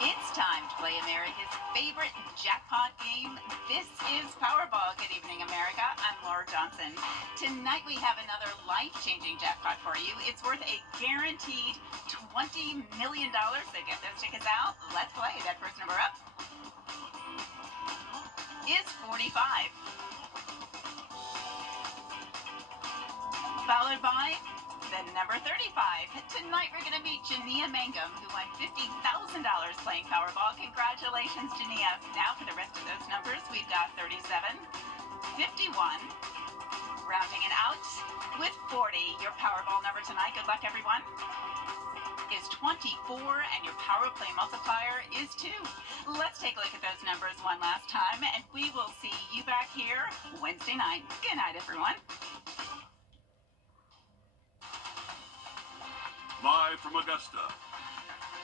It's time to play America's favorite jackpot game. This is Powerball. Good evening, America. I'm Laura Johnson. Tonight we have another life-changing jackpot for you. It's worth a guaranteed $20 million. So get those tickets out. Let's play. That first number up is 45. Followed by the number 35. Tonight we're going to meet Jania Mangum, who won $50,000 playing Powerball. Congratulations, Jania. Now for the rest of those numbers, we've got 37, 51, rounding it out with 40. Your Powerball number tonight, good luck everyone, is 24, and your Power Play multiplier is 2. Let's take a look at those numbers one last time, and we will see you back here Wednesday night. Good night, everyone. Live from Augusta,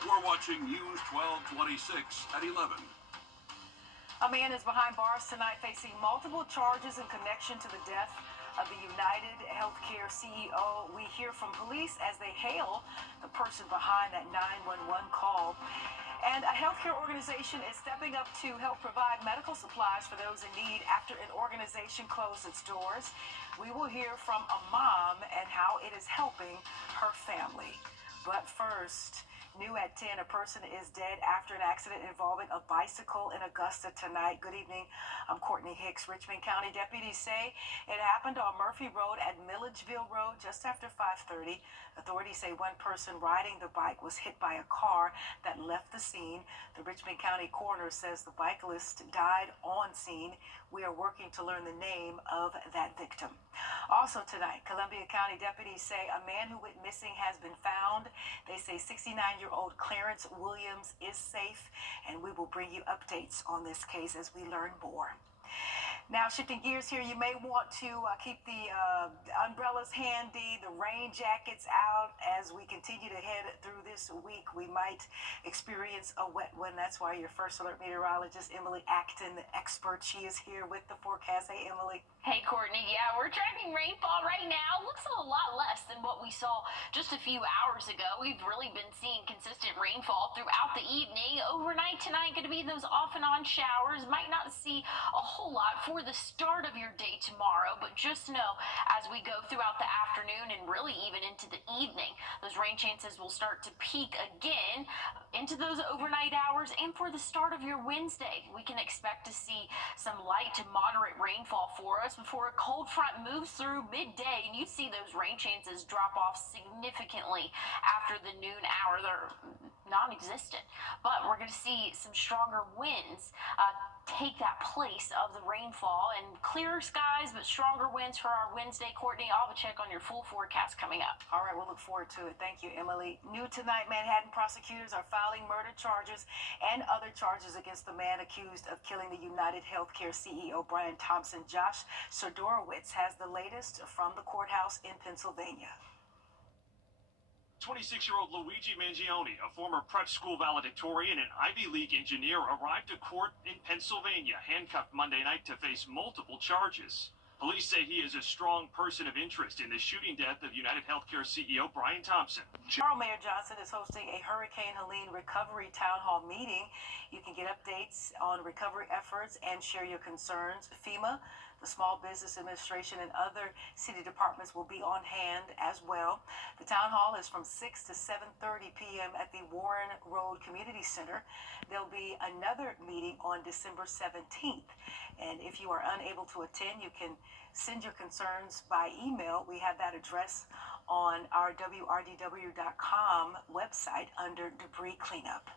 we're watching News 1226 at 11. A man is behind bars tonight facing multiple charges in connection to the death of the United Healthcare CEO. We hear from police as they hail the person behind that 911 call. And a healthcare organization is stepping up to help provide medical supplies for those in need after an organization closed its doors. We will hear from a mom and how it is helping her family. But first, new at 10, a person is dead after an accident involving a bicycle in Augusta tonight. Good evening. I'm Courtney Hicks. Richmond County deputies say it happened on Murphy Road at Milledgeville Road just after 5:30. Authorities say one person riding the bike was hit by a car that left the scene. The Richmond County coroner says the bicyclist died on scene. We are working to learn the name of that victim. Also tonight, Columbia County deputies say a man who went missing has been found. They say 69-year-old Clarence Williams is safe, and we will bring you updates on this case as we learn more. Now, shifting gears here, you may want to keep the umbrellas handy, the rain jackets out as we continue to head through this week. We might experience a wet one. That's why your first alert meteorologist, Emily Acton, the expert, she is here with the forecast. Hey, Emily. Hey, Courtney. Yeah, we're tracking rainfall right now. Looks a lot less than what we saw just a few hours ago. We've really been seeing consistent rainfall throughout the evening. Overnight tonight, going to be those off and on showers. Might not see a whole lot for the start of your day tomorrow, but just know as we go throughout the afternoon and really even into the evening, those rain chances will start to peak again into those overnight hours. And for the start of your Wednesday, we can expect to see some light to moderate rainfall for us before a cold front moves through midday, and you see those rain chances drop off significantly after the noon hour. They're non-existent, but we're going to see some stronger winds take that place of the rainfall, and clearer skies but stronger winds for our Wednesday. Courtney, I'll have a check on your full forecast coming up. All right, we'll look forward to it. Thank you, Emily. New tonight, Manhattan prosecutors are filing murder charges and other charges against the man accused of killing the United Healthcare CEO Brian Thompson. Josh Sodorowitz has the latest from the courthouse in Pennsylvania. 26-year-old Luigi Mangione, a former prep school valedictorian and Ivy League engineer, arrived to court in Pennsylvania, handcuffed Monday night to face multiple charges. Police say he is a strong person of interest in the shooting death of United Healthcare CEO Brian Thompson. Tomorrow, Mayor Johnson is hosting a Hurricane Helene recovery town hall meeting. You can get updates on recovery efforts and share your concerns. FEMA, the Small Business Administration, and other city departments will be on hand as well. The town hall is from 6 to 7:30 p.m. at the Warren Road Community Center. There'll be another meeting on December 17th. And if you are unable to attend, you can send your concerns by email. We have that address on our Wrdw.com website under debris cleanup.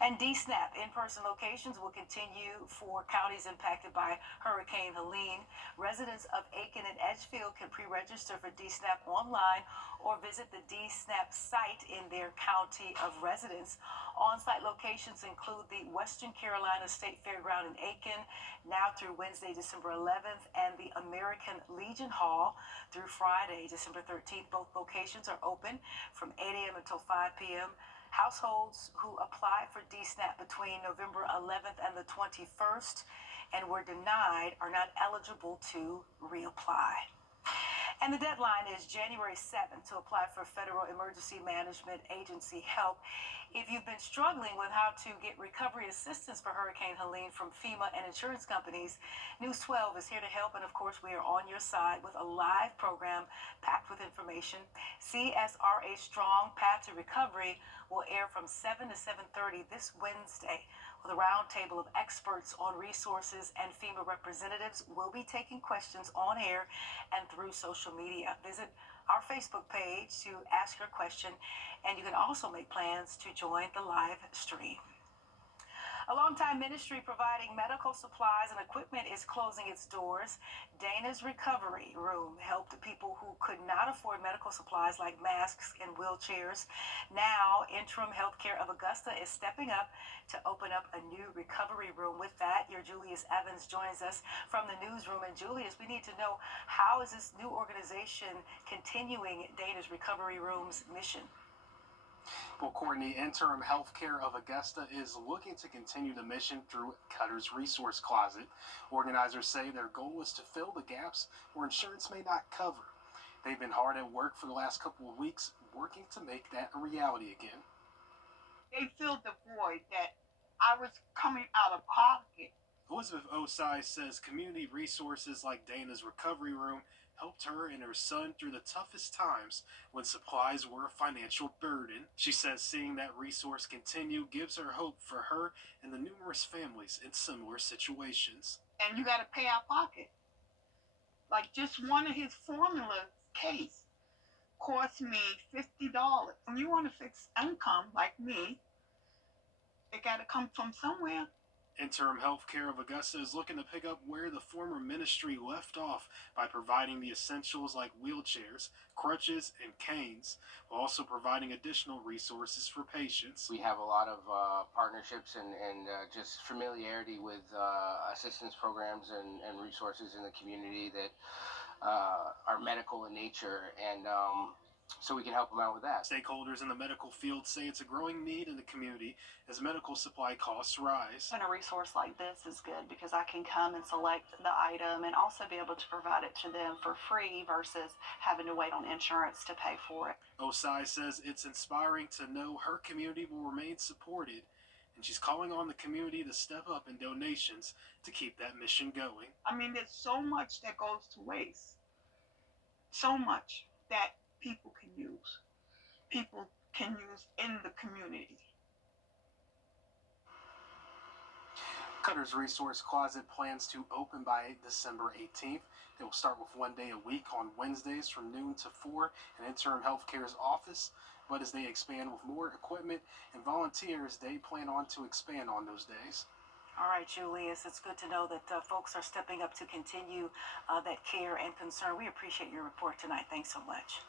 And DSNAP in-person locations will continue for counties impacted by Hurricane Helene. Residents of Aiken and Edgefield can pre-register for DSNAP online or visit the DSNAP site in their county of residence. On-site locations include the Western Carolina State Fairground in Aiken, now through Wednesday, December 11th, and the American Legion Hall through Friday, December 13th. Both locations are open from 8 a.m. until 5 p.m. Households who apply for DSNAP between November 11th and the 21st and were denied are not eligible to reapply. And the deadline is January 7th to apply for Federal Emergency Management Agency help. If you've been struggling with how to get recovery assistance for Hurricane Helene from FEMA and insurance companies, News 12 is here to help. And of course, we are on your side with a live program packed with information. CSRA Strong Path to Recovery will air from 7 to 7:30 this Wednesday, with a roundtable of experts on resources, and FEMA representatives will be taking questions on air and through social media. Visit our Facebook page to ask your question, and you can also make plans to join the live stream. A longtime ministry providing medical supplies and equipment is closing its doors. Dana's Recovery Room helped people who could not afford medical supplies like masks and wheelchairs. Now, Interim Healthcare of Augusta is stepping up to open up a new recovery room. With that, your Julius Evans joins us from the newsroom. And Julius, we need to know, how is this new organization continuing Dana's Recovery Room's mission? Well, Courtney, Interim Healthcare of Augusta is looking to continue the mission through Cutter's Resource Closet. Organizers say their goal is to fill the gaps where insurance may not cover. They've been hard at work for the last couple of weeks, working to make that a reality again. They filled the void that I was coming out of pocket. Elizabeth Osai says community resources like Dana's Recovery Room helped her and her son through the toughest times when supplies were a financial burden. She says seeing that resource continue gives her hope for her and the numerous families in similar situations. And you got to pay out pocket. Like just one of his formula case cost me $50. When you want to fix income like me, it got to come from somewhere. Interim Healthcare of Augusta is looking to pick up where the former ministry left off by providing the essentials like wheelchairs, crutches, and canes, while also providing additional resources for patients. We have a lot of partnerships and just familiarity with assistance programs and resources in the community that are medical in nature, and so we can help them out with that. Stakeholders in the medical field say it's a growing need in the community as medical supply costs rise. And a resource like this is good because I can come and select the item and also be able to provide it to them for free versus having to wait on insurance to pay for it. Osai says it's inspiring to know her community will remain supported, and she's calling on the community to step up in donations to keep that mission going. I mean, there's so much that goes to waste. So much that people can use. People can use in the community. Cutter's Resource Closet plans to open by December 18th. They will start with 1 day a week on Wednesdays from noon to 4 in Interim Healthcare's office. But as they expand with more equipment and volunteers, they plan on to expand on those days. All right, Julius, it's good to know that folks are stepping up to continue that care and concern. We appreciate your report tonight. Thanks so much.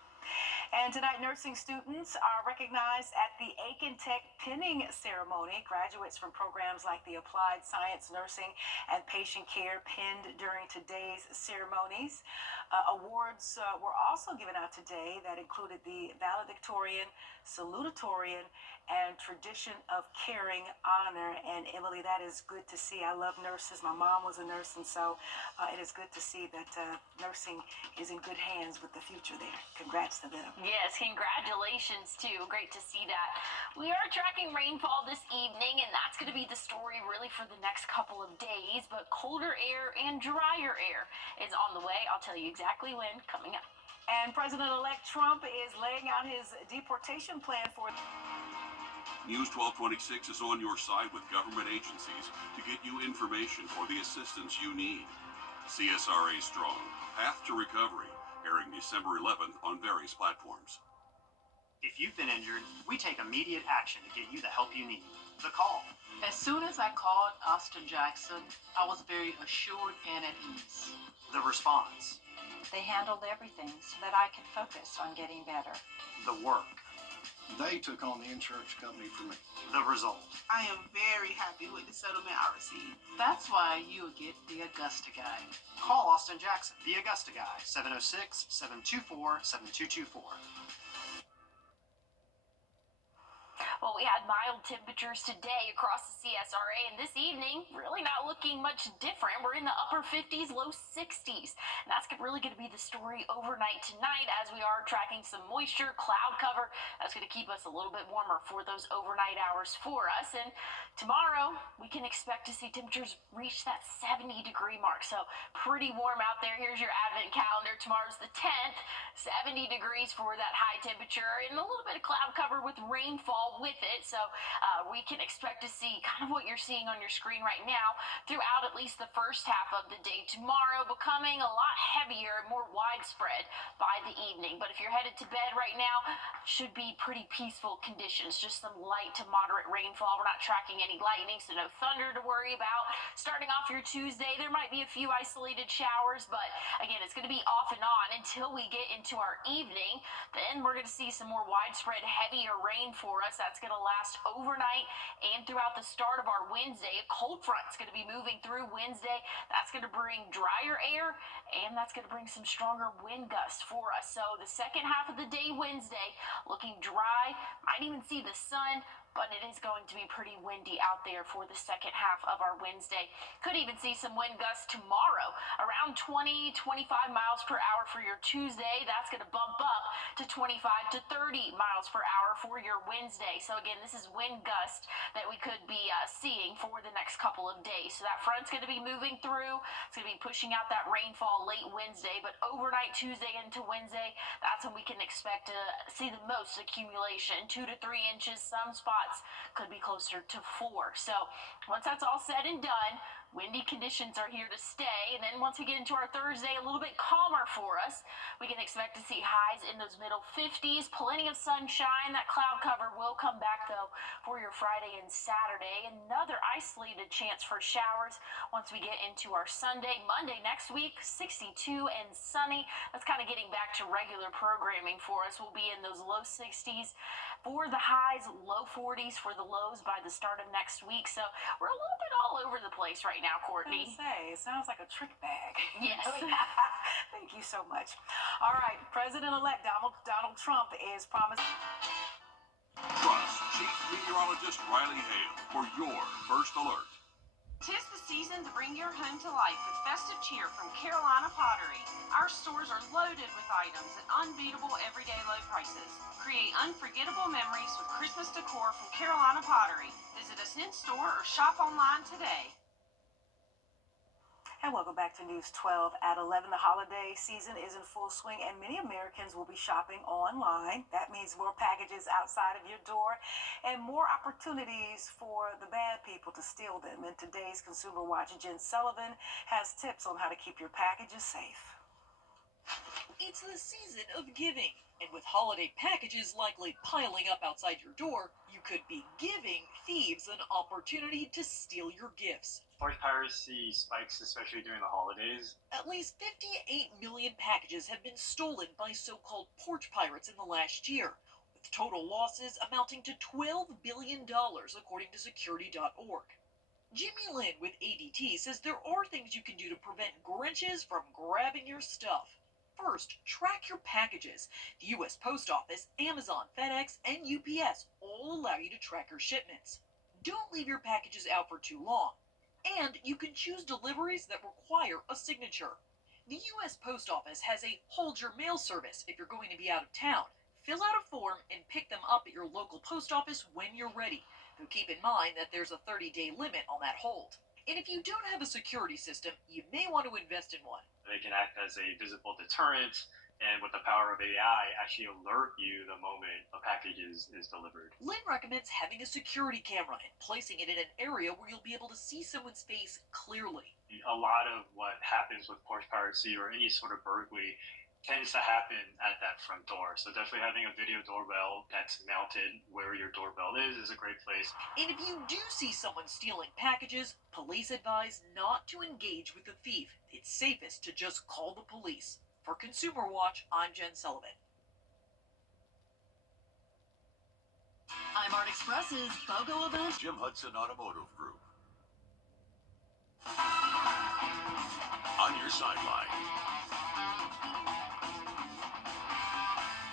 And tonight, nursing students are recognized at the Aiken Tech pinning ceremony. Graduates from programs like the Applied Science Nursing and Patient Care pinned during today's ceremonies. Awards were also given out today that included the Valedictorian, Salutatorian, and Tradition of Caring honor. And Emily, that is good to see. I love nurses. My mom was a nurse, and so it is good to see that nursing is in good hands with the future there. Congrats to them. Yes, congratulations too. Great to see that. We are tracking rainfall this evening, and that's going to be the story really for the next couple of days. But colder air and drier air is on the way. I'll tell you exactly when coming up. And President-elect Trump is laying out his deportation plan for... News 1226 is on your side with government agencies to get you information for the assistance you need. CSRA Strong, Path to Recovery, airing December 11th on various platforms. If you've been injured, we take immediate action to get you the help you need. The call. As soon as I called Austin Jackson, I was very assured and at ease. The response. They handled everything so that I could focus on getting better. The work. They took on the insurance company for me. The result. I am very happy with the settlement I received. That's why you'll get the Augusta Guy. Call Austin Jackson, the Augusta Guy, 706-724-7224. Well, we had mild temperatures today across the CSRA, and this evening, really not looking much different. We're in the upper 50s, low 60s. And that's really going to be the story overnight tonight as we are tracking some moisture, cloud cover. That's going to keep us a little bit warmer for those overnight hours for us. And tomorrow, we can expect to see temperatures reach that 70-degree mark. So pretty warm out there. Here's your advent calendar. Tomorrow's the 10th, 70 degrees for that high temperature and a little bit of cloud cover with rainfall with it. So we can expect to see kind of what you're seeing on your screen right now throughout at least the first half of the day tomorrow, becoming a lot heavier and more widespread by the evening. But if you're headed to bed right now, should be pretty peaceful conditions, just some light to moderate rainfall. We're not tracking any lightning, so no thunder to worry about. Starting off your Tuesday, there might be a few isolated showers, but again, it's going to be off and on until we get into our evening. Then we're going to see some more widespread heavier rain for us. That's going to last overnight and throughout the start of our Wednesday. A cold front's going to be moving through Wednesday. That's going to bring drier air, and that's going to bring some stronger wind gusts for us. So the second half of the day Wednesday looking dry. Might even see the sun, but it is going to be pretty windy out there for the second half of our Wednesday. Could even see some wind gusts tomorrow, around 20, 25 miles per hour for your Tuesday. That's going to bump up to 25 to 30 miles per hour for your Wednesday. So again, this is wind gust that we could be seeing for the next couple of days. So that front's going to be moving through. It's going to be pushing out that rainfall late Wednesday, but overnight Tuesday into Wednesday, that's when we can expect to see the most accumulation, 2 to 3 inches. Some spots could be closer to 4. So once that's all said and done, windy conditions are here to stay. And then once we get into our Thursday, a little bit calmer for us. We can expect to see highs in those middle 50s, plenty of sunshine. That cloud cover will come back, though, for your Friday and Saturday. Another isolated chance for showers once we get into our Sunday. Monday next week, 62 and sunny. That's kind of getting back to regular programming for us. We'll be in those low 60s for the highs, low 40s for the lows by the start of next week. So we're a little bit all over the place right now, Courtney. Say, it sounds like a trick bag. Yes. Thank you so much. All right, President-elect Donald Trump is promising. Trust Chief Meteorologist Riley Hale for your first alert. 'Tis the season to bring your home to life with festive cheer from Carolina Pottery. Our stores are loaded with items at unbeatable everyday low prices. Create unforgettable memories with Christmas decor from Carolina Pottery. Visit us in store or shop online today. And welcome back to News 12 at 11. The holiday season is in full swing, and many Americans will be shopping online. That means more packages outside of your door and more opportunities for the bad people to steal them. In today's Consumer Watch, Jen Sullivan has tips on how to keep your packages safe. It's the season of giving, and with holiday packages likely piling up outside your door, you could be giving thieves an opportunity to steal your gifts. Porch piracy spikes, especially during the holidays. At least 58 million packages have been stolen by so-called porch pirates in the last year, with total losses amounting to $12 billion, according to Security.org. Jimmy Lynn with ADT says there are things you can do to prevent Grinches from grabbing your stuff. First, track your packages. The U.S. Post Office, Amazon, FedEx, and UPS all allow you to track your shipments. Don't leave your packages out for too long. And you can choose deliveries that require a signature. The U.S. Post Office has a Hold Your Mail service if you're going to be out of town. Fill out a form and pick them up at your local post office when you're ready. Though keep in mind that there's a 30-day limit on that hold. And if you don't have a security system, you may want to invest in one. They can act as a visible deterrent, and with the power of AI, actually alert you the moment a package is delivered. Lynn recommends having a security camera and placing it in an area where you'll be able to see someone's face clearly. A lot of what happens with porch piracy or any sort of burglary tends to happen at that front door. So definitely having a video doorbell that's mounted where your doorbell is a great place. And if you do see someone stealing packages, police advise not to engage with the thief. It's safest to just call the police. For Consumer Watch, I'm Jen Sullivan. I'm Art Express's BOGO event. Jim Hudson Automotive Group. On your sideline.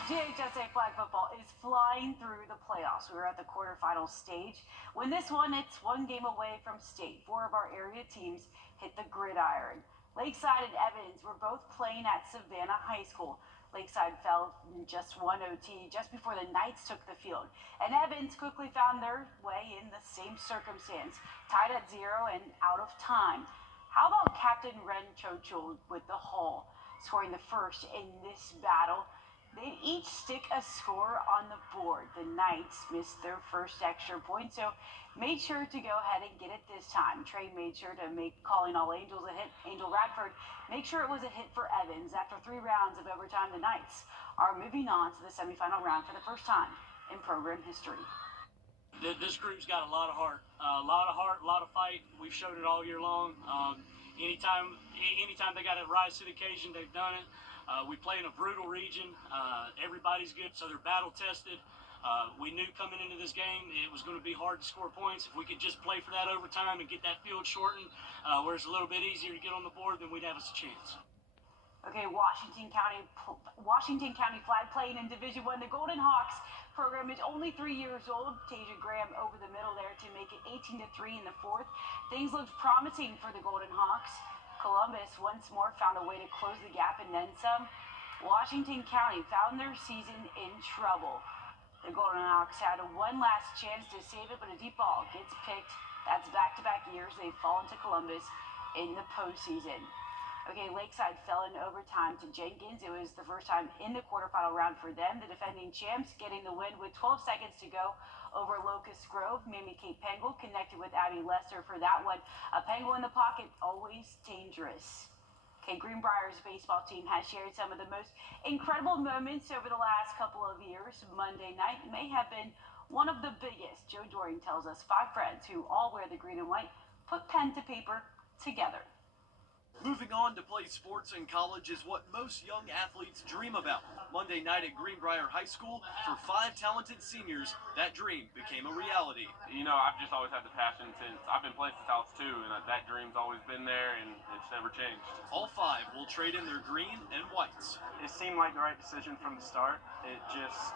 GHSA flag football is flying through the playoffs. We were at the quarterfinal stage. When this one, it's one game away from state. 4 of our area teams hit the gridiron. Lakeside and Evans were both playing at Savannah High School. Lakeside fell in just one OT just before the Knights took the field. And Evans quickly found their way in the same circumstance, tied at 0 and out of time. How about Captain Ren Chochul with the haul, scoring the first in this battle? They'd each stick a score on the board. The Knights missed their first extra point, so made sure to go ahead and get it this time. Trey made sure to make calling all Angels a hit. Angel Radford make sure it was a hit for Evans. After 3 rounds of overtime, the Knights are moving on to the semifinal round for the first time in program history. This group's got a lot of heart, a lot of fight. We've showed it all year long. Anytime they got to rise to the occasion, they've done it. We play in a brutal region. Everybody's good, so they're battle tested. We knew coming into this game it was going to be hard to score points. If we could just play for that overtime and get that field shortened, where it's a little bit easier to get on the board, then we'd have us a chance. Okay, Washington County flag playing in Division I. The Golden Hawks program is only 3 years old. Tasia Graham over the middle there to make it 18-3 in the 4th. Things looked promising for the Golden Hawks. Columbus once more found a way to close the gap and then some. Washington County found their season in trouble. The Golden Hawks had one last chance to save it, but a deep ball gets picked. That's back-to-back years they've fallen to Columbus in the postseason. Okay, Lakeside fell in overtime to Jenkins. It was the first time in the quarterfinal round for them. The defending champs getting the win with 12 seconds to go over Locust Grove. Mamie Kate Pengel connected with Abby Lester for that one. A Pengel in the pocket, always dangerous. Okay, Greenbrier's baseball team has shared some of the most incredible moments over the last couple of years. Monday night may have been one of the biggest. Joe Doring tells us 5 friends who all wear the green and white put pen to paper together. Moving on to play sports in college is what most young athletes dream about. Monday night at Greenbrier High School, for 5 talented seniors, that dream became a reality. You know, I've just always had the passion since I've been playing since I was 2, and that dream's always been there, and it's never changed. All 5 will trade in their green and whites. It seemed like the right decision from the start. It just,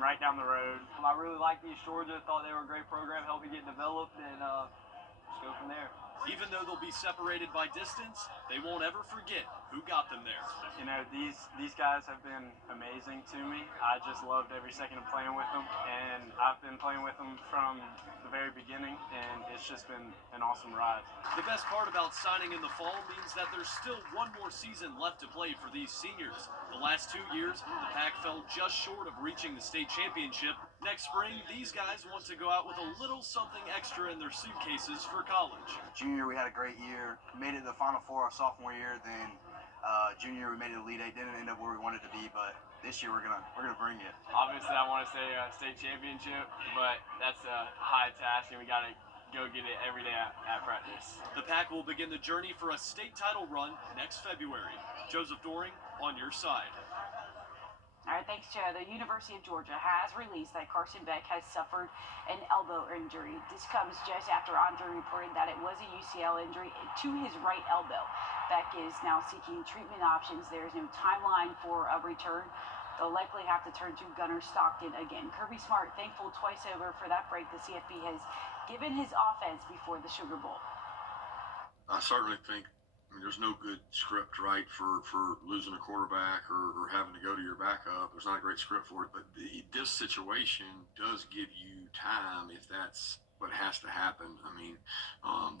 right down the road. I really liked East Georgia, thought they were a great program, helped me get developed, and just go from there. Even though they'll be separated by distance, they won't ever forget who got them there. You know, these guys have been amazing to me. I just loved every second of playing with them, and I've been playing with them from the very beginning, and it's just been an awesome ride. The best part about signing in the fall means that there's still one more season left to play for these seniors. The last 2 years, the Pack fell just short of reaching the state championship. Next spring, these guys want to go out with a little something extra in their suitcases for college. Junior, we had a great year. Made it to the Final Four our sophomore year. Then junior, we made it to Elite Eight. Didn't end up where we wanted to be, but this year we're gonna bring it. Obviously, I want to say state championship, but that's a high task, and we got to go get it every day at practice. The Pack will begin the journey for a state title run next February. Joseph Doring on your side. All right, thanks, Joe. The University of Georgia has released that Carson Beck has suffered an elbow injury. This comes just after Andre reported that it was a UCL injury to his right elbow. Beck is now seeking treatment options. There is no timeline for a return. They'll likely have to turn to Gunnar Stockton again. Kirby Smart thankful twice over for that break the CFP has given his offense before the Sugar Bowl. I certainly think there's no good script, right, for losing a quarterback or having to go to your backup. There's not a great script for it, but this situation does give you time if that's what has to happen.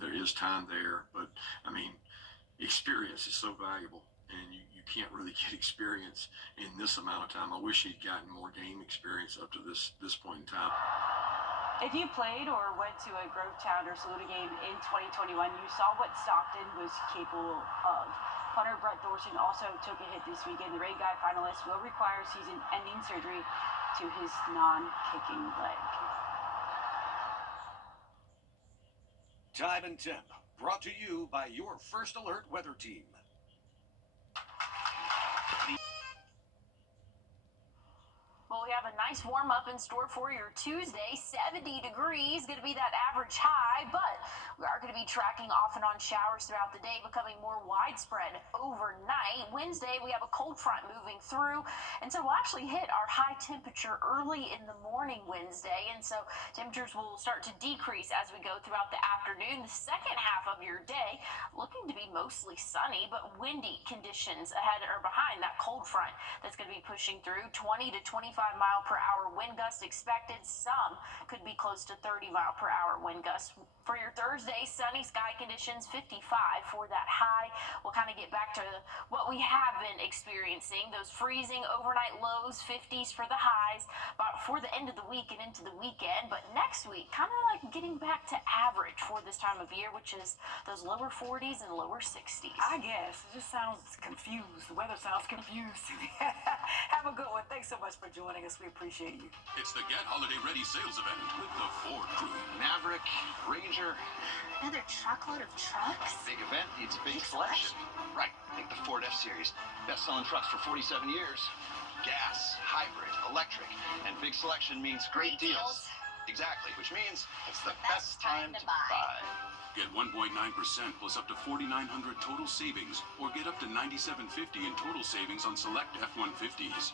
There is time there, but, experience is so valuable, and you can't really get experience in this amount of time. I wish he'd gotten more game experience up to this point in time. If you played or went to a Grovetown or Saluda game in 2021, you saw what Stockton was capable of. Punter Brett Thorson also took a hit this weekend. The Ray Guy finalist will require season-ending surgery to his non-kicking leg. Time and Temp, brought to you by your First Alert weather team. Well, we have a nice warm up in store for your Tuesday. 70 degrees, going to be that average high, but we are going to be tracking off and on showers throughout the day, becoming more widespread overnight. Wednesday, we have a cold front moving through, and so we'll actually hit our high temperature early in the morning Wednesday, and so temperatures will start to decrease as we go throughout the afternoon. The second half of your day looking to be mostly sunny, but windy conditions ahead or behind that cold front that's going to be pushing through. 20 to 25 mile per hour wind gusts expected. Some could be close to 30 mile per hour wind gusts. For your Thursday, sunny sky conditions, 55 for that high. We'll kind of get back to what we have been experiencing, those freezing overnight lows, 50s for the highs, about for the end of the week and into the weekend. But next week, kind of like getting back to average for this time of year, which is those lower 40s and lower 60s. I guess. It just sounds confused. The weather sounds confused. Have a good one. Thanks so much for joining us. We appreciate you. It's the Get Holiday Ready sales event with the Ford crew. Maverick, Ranger. Another truckload of trucks? Big event needs a big selection. Right, think the Ford F-Series. Best-selling trucks for 47 years. Gas, hybrid, electric, and big selection means great deals. Exactly, which means it's the best time to buy. Get 1.9% plus up to $4,900 total savings, or get up to $9,750 in total savings on select F-150s.